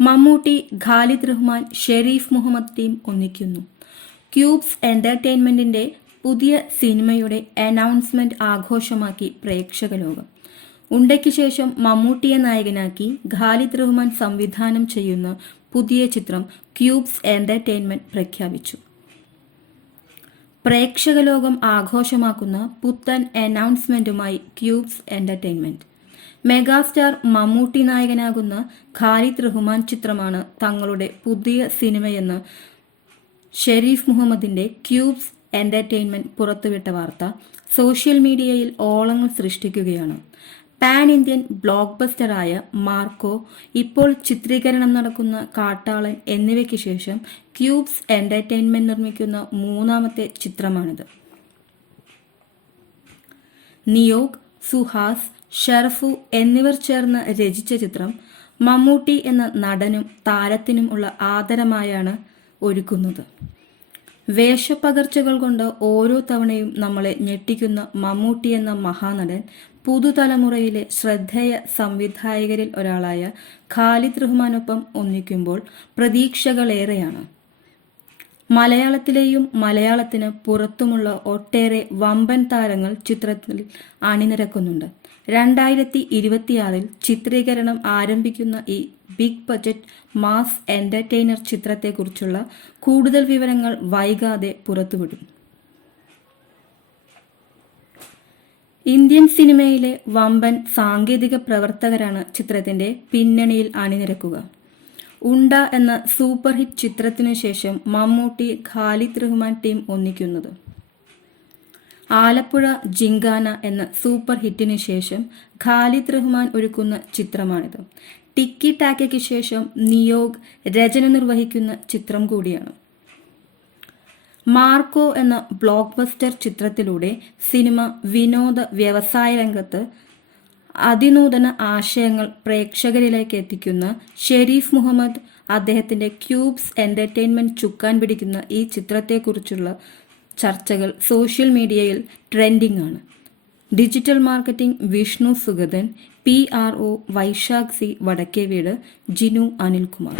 Mammootty Khalid Rahman Sharif Muhammad team ഒന്നിക്കുന്നു. Cubes എന്റർടൈൻമെന്റിന്റെ പുതിയ സിനിമയുടെ അനൗൺസ്മെന്റ് ആഘോഷമാക്കി പ്രേക്ഷക ലോകം ഉണ്ടയ്ക്ക് ശേഷം മമ്മൂട്ടിയെ നായകനാക്കി ഖാലിദ് റഹ്മാൻ സംവിധാനം ചെയ്യുന്ന പുതിയ ചിത്രം ക്യൂബ്സ് എന്റർടൈൻമെന്റ് പ്രഖ്യാപിച്ചു. പ്രേക്ഷകലോകം ആഘോഷമാക്കുന്ന പുത്തൻ അനൗൺസ്മെന്റുമായി ക്യൂബ്സ് എന്റർടൈൻമെന്റ്. മെഗാസ്റ്റാർ മമ്മൂട്ടി നായകനാകുന്ന ഖാലിദ് റഹ്മാൻ ചിത്രമാണ് തങ്ങളുടെ പുതിയ സിനിമയെന്ന് ഷെരീഫ് മുഹമ്മദിന്റെ ക്യൂബ്സ് എന്റർടൈൻമെന്റ് പുറത്തുവിട്ട വാർത്ത സോഷ്യൽ മീഡിയയിൽ ഓളങ്ങൾ സൃഷ്ടിക്കുകയാണ്. പാൻ ഇന്ത്യൻ ബ്ലോക്ക് ബസ്റ്ററായ മാർക്കോ ഇപ്പോൾ ചിത്രീകരണം നടക്കുന്ന കാട്ടാളൻ എന്നിവയ്ക്ക് ശേഷം ക്യൂബ്സ് എന്റർടൈൻമെന്റ് നിർമ്മിക്കുന്ന മൂന്നാമത്തെ ചിത്രമാണിത്. നിയോഗ് സുഹാസ് ഷറഫു എന്നിവർ ചേർന്ന് രചിച്ച ചിത്രം മമ്മൂട്ടി എന്ന നടനും താരത്തിനും ഉള്ള ആദരമായാണ് ഒരുക്കുന്നത്. വേഷപ്പകർച്ചകൾ കൊണ്ട് ഓരോ തവണയും നമ്മളെ ഞെട്ടിക്കുന്ന മമ്മൂട്ടി എന്ന മഹാനടൻ പുതുതലമുറയിലെ ശ്രദ്ധേയ സംവിധായകരിൽ ഒരാളായ ഖാലിദ് റഹ്മാനൊപ്പം ഒന്നിക്കുമ്പോൾ പ്രതീക്ഷകളേറെയാണ്. മലയാളത്തിലെയും മലയാളത്തിന് പുറത്തുമുള്ള ഒട്ടേറെ വമ്പൻ താരങ്ങൾ ചിത്രത്തിൽ അണിനിരക്കുന്നുണ്ട്. രണ്ടായിരത്തി ഇരുപത്തിയാറിൽ ചിത്രീകരണം ആരംഭിക്കുന്ന ഈ ബിഗ് ബജറ്റ് മാസ് എന്റർടൈനർ ചിത്രത്തെക്കുറിച്ചുള്ള കൂടുതൽ വിവരങ്ങൾ വൈകാതെ പുറത്തുവിടും. ഇന്ത്യൻ സിനിമയിലെ വമ്പൻ സാങ്കേതിക പ്രവർത്തകരാണ് ചിത്രത്തിന്റെ പിന്നണിയിൽ അണിനിരക്കുക. ഉണ്ട എന്ന സൂപ്പർ ഹിറ്റ് ചിത്രത്തിനു ശേഷം മമ്മൂട്ടി ഖാലിദ് റഹ്മാൻ ടീം ഒന്നിക്കുന്നത്. ആലപ്പുഴ ജിങ്കാന എന്ന സൂപ്പർ ഹിറ്റിന് ശേഷം ഖാലിദ് റഹ്മാൻ ഒരുക്കുന്ന ചിത്രമാണിത്. ടിക്കി ടാക്കയ്ക്ക് ശേഷം നിയോഗ് രചന നിർവഹിക്കുന്ന ചിത്രം കൂടിയാണ്. മാർക്കോ എന്ന ബ്ലോക്ക് ബസ്റ്റർ ചിത്രത്തിലൂടെ സിനിമ വിനോദ വ്യവസായ രംഗത്ത് അതിനൂതന ആശയങ്ങൾ പ്രേക്ഷകരിലേക്ക് എത്തിക്കുന്ന ഷെരീഫ് മുഹമ്മദ് അദ്ദേഹത്തിന്റെ ക്യൂബ്സ് എന്റർടൈൻമെന്റ് ചുക്കാൻ പിടിക്കുന്ന ഈ ചിത്രത്തെക്കുറിച്ചുള്ള ചർച്ചകൾ സോഷ്യൽ മീഡിയയിൽ ട്രെൻഡിംഗ് ആണ്. Digital marketing Vishnu Sugathan P R O Vaisakh C Vadakkeveedu Jinu Anilkumar.